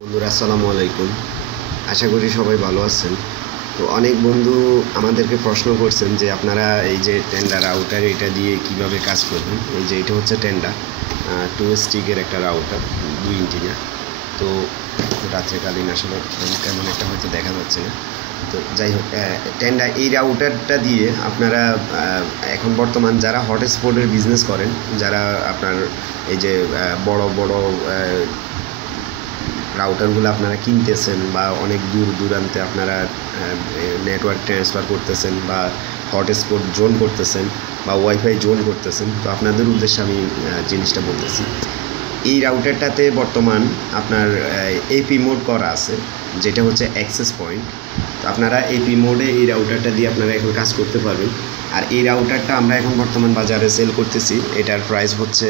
বন্ধুরা আসসালামু আলাইকুম। আশা করি সবাই ভালো আছেন। তো অনেক বন্ধু আমাদেরকে প্রশ্ন করছেন যে আপনারা এই যে টেন্ডার রাউটার এটা দিয়ে কিভাবে কাজ করবেন। এই যে এটা হচ্ছে টেন্ডার 2 স্টিকের একটা রাউটার 2 ইঞ্চিনা। তো রাত্রেকালীন আসলে তেমন একটা হয়তো দেখা যাচ্ছে না। তো যাই হোক, টেন্ডার এই রাউটারটা দিয়ে আপনারা এখন বর্তমান যারা হটস্পটের বিজনেস করেন, যারা আপনার এই যে বড় বড় রাউটারগুলো আপনারা কিনতেছেন বা অনেক দূর দূরান্তে আপনারা নেটওয়ার্ক ট্রান্সফার করতেছেন বা হটস্পট জোন করতেছেন বা ওয়াইফাই জোন করতেছেন, তো আপনাদের উদ্দেশ্যে আমি জিনিসটা বলতেছি। এই রাউটারটাতে বর্তমান আপনার এপি মোড করা আছে, যেটা হচ্ছে অ্যাক্সেস পয়েন্ট। তো আপনারা এপি মোডে এই রাউটারটা দিয়ে আপনারা এখন কাজ করতে পারবেন। আর এই রাউটারটা আমরা এখন বর্তমান বাজারে সেল করতেছি। এটার প্রাইস হচ্ছে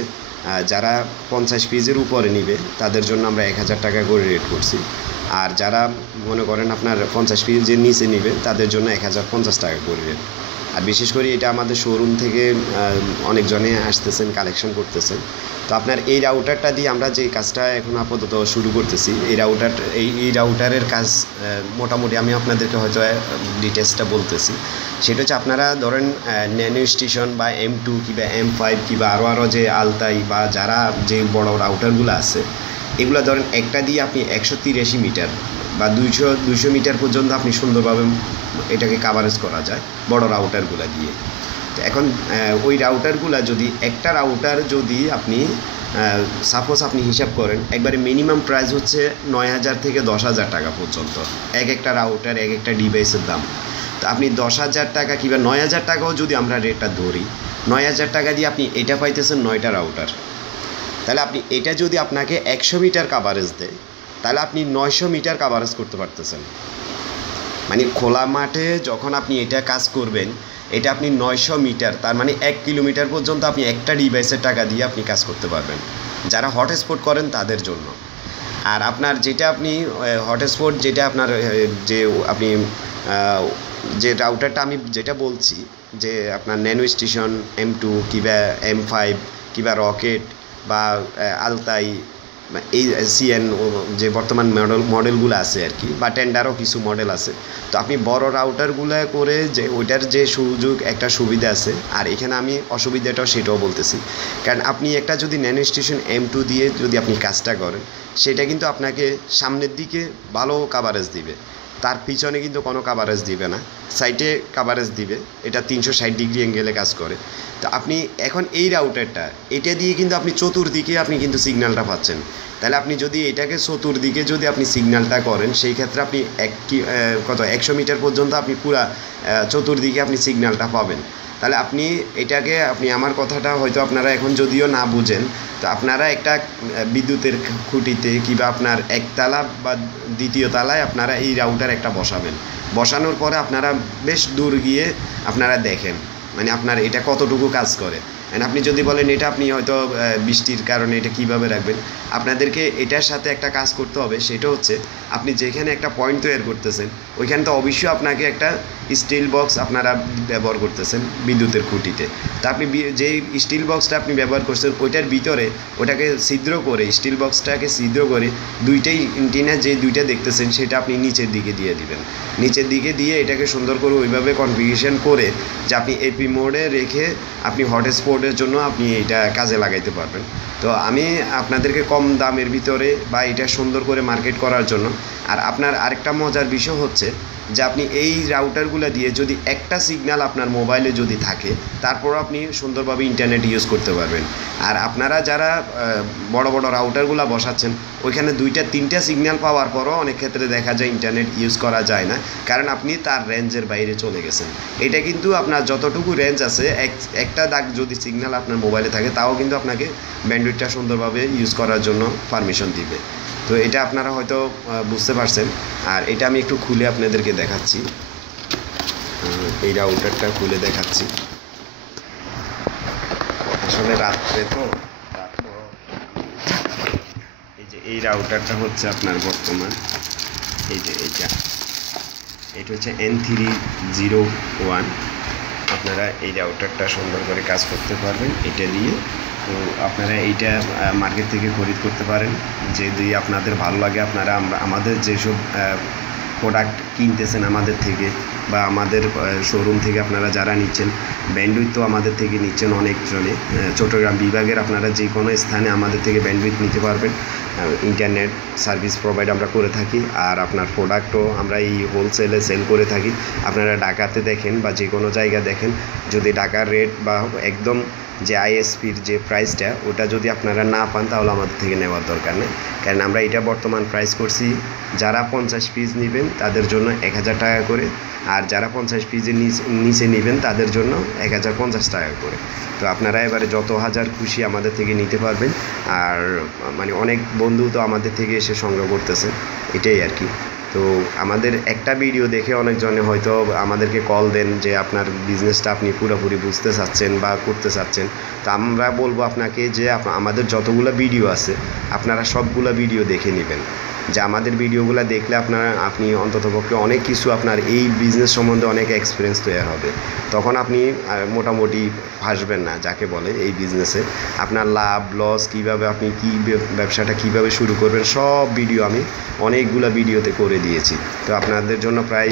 যারা 50 পিসের উপরে নিবে তাদের জন্য আমরা 1000 টাকা করে রেট করছি। আর যারা মনে করেন আপনার 50 পিসের নিচে নিবে তাদের জন্য 1050 টাকা করে রেট। আর বিশেষ করে এটা আমাদের শোরুম থেকে অনেকজনে আসতেছেন, কালেকশন করতেছেন। তো আপনার এই রাউটারটা দিয়ে আমরা যে কাজটা এখন আপাতত শুরু করতেছি, এই রাউটারের কাজ মোটামুটি আমি আপনাদেরকে হয়তো ডিটেলসটা বলতেছি। সেটা হচ্ছে আপনারা ধরেন ন্যানো স্টেশন বা M2 কিংবা M5 কিংবা আরও যে আলতাই বা যারা যে বড় রাউটারগুলো আছে, এগুলো ধরেন একটা দিয়ে আপনি 183 মিটার বা 200 মিটার পর্যন্ত আপনি সুন্দরভাবে এটাকে কাভারেজ করা যায় বড় রাউটারগুলো দিয়ে। তো এখন ওই রাউটারগুলো যদি একটা রাউটার যদি আপনি সাপোজ আপনি হিসাব করেন, একবারে মিনিমাম প্রাইস হচ্ছে 9000 থেকে 10,000 টাকা পর্যন্ত একটা রাউটার, একটা ডিভাইসের দাম। তো আপনি 10,000 টাকা কিংবা 9,000 টাকাও যদি আমরা রেটটা ধরি, 9,000 টাকা দিয়ে আপনি এটা পাইতেছেন 9টা রাউটার। তাহলে আপনি এটা যদি আপনাকে 100 মিটার কাভারেজ দেয়, তাহলে আপনি 900 মিটার কাভারেজ করতে পারতেছেন। মানে খোলা মাঠে যখন আপনি এটা কাজ করবেন, এটা আপনি 900 মিটার, তার মানে 1 কিলোমিটার পর্যন্ত আপনি একটা ডিভাইসের টাকা দিয়ে আপনি কাজ করতে পারবেন, যারা হটস্পট করেন তাদের জন্য। আর আপনার যেটা আপনি হটস্পট যেটা আপনার যে আপনি যে রাউটারটা আমি যেটা বলছি, যে আপনার ন্যানো স্টেশন M2 কিংবা M5 কিংবা রকেট বা আলতাই, এই CN যে বর্তমান মডেলগুলো আছে আর কি, বা টেন্ডারও কিছু মডেল আছে। তো আপনি বড় রাউটারগুলো করে যে ওইটার যে একটা সুবিধা আছে, আর এখানে আমি অসুবিধাটাও সেটাও বলতেছি। কারণ আপনি একটা যদি ন্যানো স্টেশন M2 দিয়ে যদি আপনি কাজটা করেন, সেটা কিন্তু আপনাকে সামনের দিকে ভালো কাভারেজ দিবে, তার পিছনে কিন্তু কোনো কাভারেজ দিবে না, সাইডে কাভারেজ দিবে। এটা 360 ডিগ্রি অ্যাঙ্গেলে কাজ করে। তো আপনি এখন এই রাউটারটা এটা দিয়ে কিন্তু আপনি চতুর্দিকে আপনি কিন্তু সিগন্যালটা পাচ্ছেন। তাহলে আপনি যদি এটাকে চতুর্দিকে যদি আপনি সিগন্যালটা করেন, সেই ক্ষেত্রে আপনি 100 মিটার পর্যন্ত আপনি পুরা চতুর্দিকে আপনি সিগন্যালটা পাবেন। তাহলে আপনি এটাকে আমার কথাটা হয়তো আপনারা এখন যদিও না বুঝেন, তো আপনারা একটা বিদ্যুতের খুঁটিতে কিংবা আপনার একতলা বা দ্বিতীয় তলায় আপনারা এই রাউটার একটা বসাবেন। বসানোর পরে আপনারা বেশ দূর গিয়ে আপনারা দেখেন মানে আপনার এটা কতটুকু কাজ করে। আপনি যদি বলেন এটা আপনি হয়তো বৃষ্টির কারণে এটা কীভাবে রাখবেন, আপনাদেরকে এটার সাথে একটা কাজ করতে হবে। সেটা হচ্ছে আপনি যেখানে একটা পয়েন্ট তৈরি করতেছেন, ওইখানে তো অবশ্যই আপনাকে একটা স্টিল বক্স আপনারা ব্যবহার করতেছেন বিদ্যুতের খুঁটিতে। তা আপনি যেই স্টিল বক্সটা আপনি ব্যবহার করছেন, ওইটার ভিতরে ওটাকে ছিদ্র করে, স্টিল বক্সটাকে ছিদ্র করে দুইটাই এন্টিনা যে দুইটা দেখতেছেন সেটা আপনি নিচের দিকে দিয়ে দিবেন। নিচের দিকে দিয়ে এটাকে সুন্দর করে ওইভাবে কনফিগারেশন করে যে আপনি এপি মোডে রেখে আপনি হটস্পটের জন্য আপনি এটা কাজে লাগাইতে পারবেন। তো আমি আপনাদেরকে কম দামের ভিতরে বা এটা সুন্দর করে মার্কেট করার জন্য, আর আপনার আরেকটা মজার বিষয় হচ্ছে যে আপনি এই রাউটারগুলো দিয়ে যদি একটা সিগন্যাল আপনার মোবাইলে যদি থাকে, তারপর আপনি সুন্দরভাবে ইন্টারনেট ইউজ করতে পারবেন। আর আপনারা যারা বড় বড় রাউটারগুলো বসাচ্ছেন, ওইখানে 2-3টা সিগন্যাল পাওয়ার পরও অনেক ক্ষেত্রে দেখা যায় ইন্টারনেট ইউজ করা যায় না, কারণ আপনি তার রেঞ্জের বাইরে চলে গেছেন। এটা কিন্তু আপনার যতটুকু রেঞ্জ আছে, একটা দাগ যদি সিগন্যাল আপনার মোবাইলে থাকে, তাও কিন্তু আপনাকে ব্যান্ডউইথটা সুন্দরভাবে ইউজ করার জন্য পারমিশন দিবে। তো এটা আপনারা হয়তো বুঝতে পারছেন। আর এটা আমি একটু খুলে আপনাদেরকে দেখাচ্ছি, এই রাউটারটা খুলে দেখাচ্ছি। আসলে রাত্রে তো, তারপর এই যে এই রাউটারটা হচ্ছে আপনার বর্তমান এই যে এটা হচ্ছে N301। আপনারা এই রাউটারটা সুন্দর করে কাজ করতে পারবেন এটা দিয়ে। তো আপনারা এইটা মার্কেট থেকে খরিদ করতে পারেন। যদি আপনাদের ভালো লাগে আপনারা আমাদের যেসব প্রোডাক্ট কিনতেছেন আমাদের থেকে বা আমাদের শোরুম থেকে আপনারা যারা নিচ্ছেন, ব্যান্ডউইথ তো আমাদের থেকে নিচ্ছেন অনেকজনে। চট্টগ্রাম বিভাগের আপনারা যে কোনো স্থানে আমাদের থেকে ব্যান্ডউইথ নিতে পারবেন। ইন্টারনেট সার্ভিস প্রোভাইড আমরা করে থাকি, আর আপনার প্রোডাক্টও আমরা এই হোলসেলে সেল করে থাকি। আপনারা ঢাকাতে দেখেন বা যে কোনো জায়গা দেখেন, যদি ঢাকার রেট বা একদম যে আইএসপির যে প্রাইসটা ওটা যদি আপনারা না পান তাহলে আমাদের থেকে নেওয়ার দরকার নেই। কারণ আমরা এটা বর্তমান প্রাইস করছি, যারা 50 পিস নেবেন তাদের জন্য 1000 টাকা করে, আর যারা 50 পিসের নিচে নেবেন তাদের জন্য 1050 টাকা করে। তো আপনারা এবারে যত হাজার খুশি আমাদের থেকে নিতে পারবেন। আর মানে অনেক বন্ধু তো আমাদের থেকে এসে সংগ্রহ করতেছে, এটাই আর কি। তো আমাদের একটা ভিডিও দেখে অনেকজনে হয়তো আমাদেরকে কল দেন যে আপনার বিজনেসটা আপনি পুরোপুরি বুঝতে চাচ্ছেন বা করতে চাচ্ছেন। তো আমরা বলবো আপনাকে যে আমাদের যতগুলো ভিডিও আছে আপনারা সবগুলো ভিডিও দেখে নেবেন, যে আমাদের ভিডিওগুলো দেখলে আপনি অন্ততপক্ষে অনেক কিছু আপনার এই বিজনেস সম্বন্ধে অনেক এক্সপিরিয়েন্স তৈরি হবে। তখন আপনি মোটামুটি ফাঁসবেন না, যাকে বলে এই বিজনেসে আপনার লাভ লস কীভাবে, আপনি ব্যবসাটা কীভাবে শুরু করবেন, সব ভিডিও আমি অনেকগুলো ভিডিওতে করে দিয়েছি। তো আপনাদের জন্য প্রায়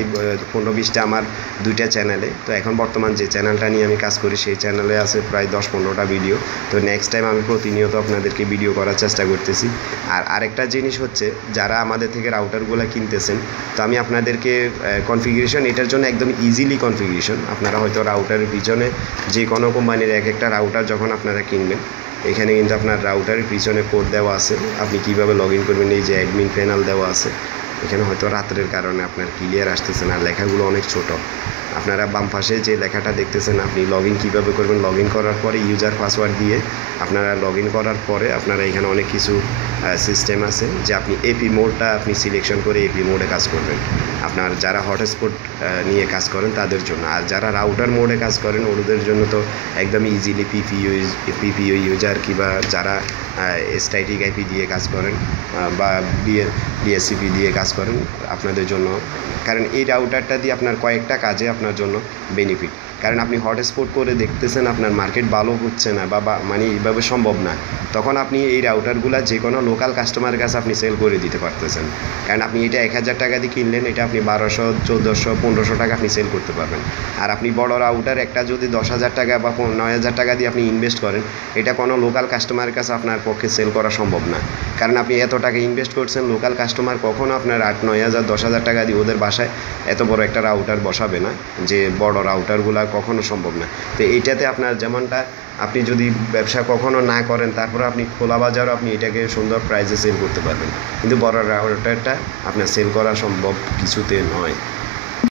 15-20টা আমার 2টা চ্যানেলে, তো এখন বর্তমান যে চ্যানেলটা নিয়ে আমি কাজ করি সেই চ্যানেলে আছে প্রায় 10-15টা ভিডিও। তো নেক্সট টাইম আমি প্রতিনিয়ত আপনাদেরকে ভিডিও করার চেষ্টা করতেছি। আর আরেকটা জিনিস হচ্ছে, যারা আমাদের থেকে রাউটারগুলো কিনতেছেন, তো আমি আপনাদেরকে কনফিগারেশন এটার জন্য একদম ইজিলি কনফিগারেশন, আপনারা হয়তো রাউটারের পিছনে যে কোনো কোম্পানির এক একটা রাউটার যখন আপনারা কিনবেন, এখানে কিন্তু আপনার রাউটারের পিছনে কোড দেওয়া আছে, আপনি কীভাবে লগ ইন করবেন এই যে অ্যাডমিন প্যানেল দেওয়া আছে। এখানে হয়তো রাত্রের কারণে আপনার ক্লিয়ার আসতেছে না, লেখাগুলো অনেক ছোট। আপনারা বাম পাশে যে লেখাটা দেখতেছেন, আপনি লগ ইন কীভাবে করবেন, লগ ইন করার পরে ইউজার পাসওয়ার্ড দিয়ে আপনারা লগ ইন করার পরে আপনারা এখানে অনেক কিছু সিস্টেম আছে, যে আপনি এপি মোডটা আপনি সিলেকশন করে এপি মোডে কাজ করবেন। আপনার যারা হটস্পট নিয়ে কাজ করেন তাদের জন্য, আর যারা রাউটার মোডে কাজ করেন ওদের জন্য তো একদম ইজিলি পিপিও ইউজার কিংবা যারা স্ট্যাটিক আইপি দিয়ে কাজ করেন বা ডিএসসিপি দিয়ে কাজ করেন আপনাদের জন্য। কারণ এই রাউটারটা দিয়ে আপনার কয়েকটা কাজে আপনার জন্য বেনিফিট। কারণ আপনি হটস্পট করে দেখতেছেন আপনার মার্কেট ভালো হচ্ছে না বা মানে এইভাবে সম্ভব না, তখন আপনি এই রাউটারগুলো যে কোনো লোকাল কাস্টমারের কাছে আপনি সেল করে দিতে পারতেছেন। কারণ আপনি এটা 1000 টাকা দিয়ে কিনলেন, এটা আপনি 1200, 1400, 1500 টাকা আপনি সেল করতে পারবেন। আর আপনি বড় রাউটার একটা যদি 10,000 টাকা বা 9,000 টাকা দিয়ে আপনি ইনভেস্ট করেন, এটা কোনো লোকাল কাস্টমারের কাছে আপনার পক্ষে সেল করা সম্ভব না। কারণ আপনি এত টাকা ইনভেস্ট করছেন, লোকাল কাস্টমার কখনও আপনার 8-9,000, 10,000 টাকা দিয়ে ওদের বাসায় এত বড় একটা রাউটার বসাবে না, যে বড় রাউটারগুলো কখনো সম্ভব না। তো এইটাতে আপনার যেমনটা আপনি যদি ব্যবসা কখনো না করেন, তারপরে আপনি খোলা বাজারও আপনি এটাকে সুন্দর প্রাইসে সেল করতে পারবেন, কিন্তু বড় রাউটারটা আপনার সেল করা সম্ভব কিছুতে নয়।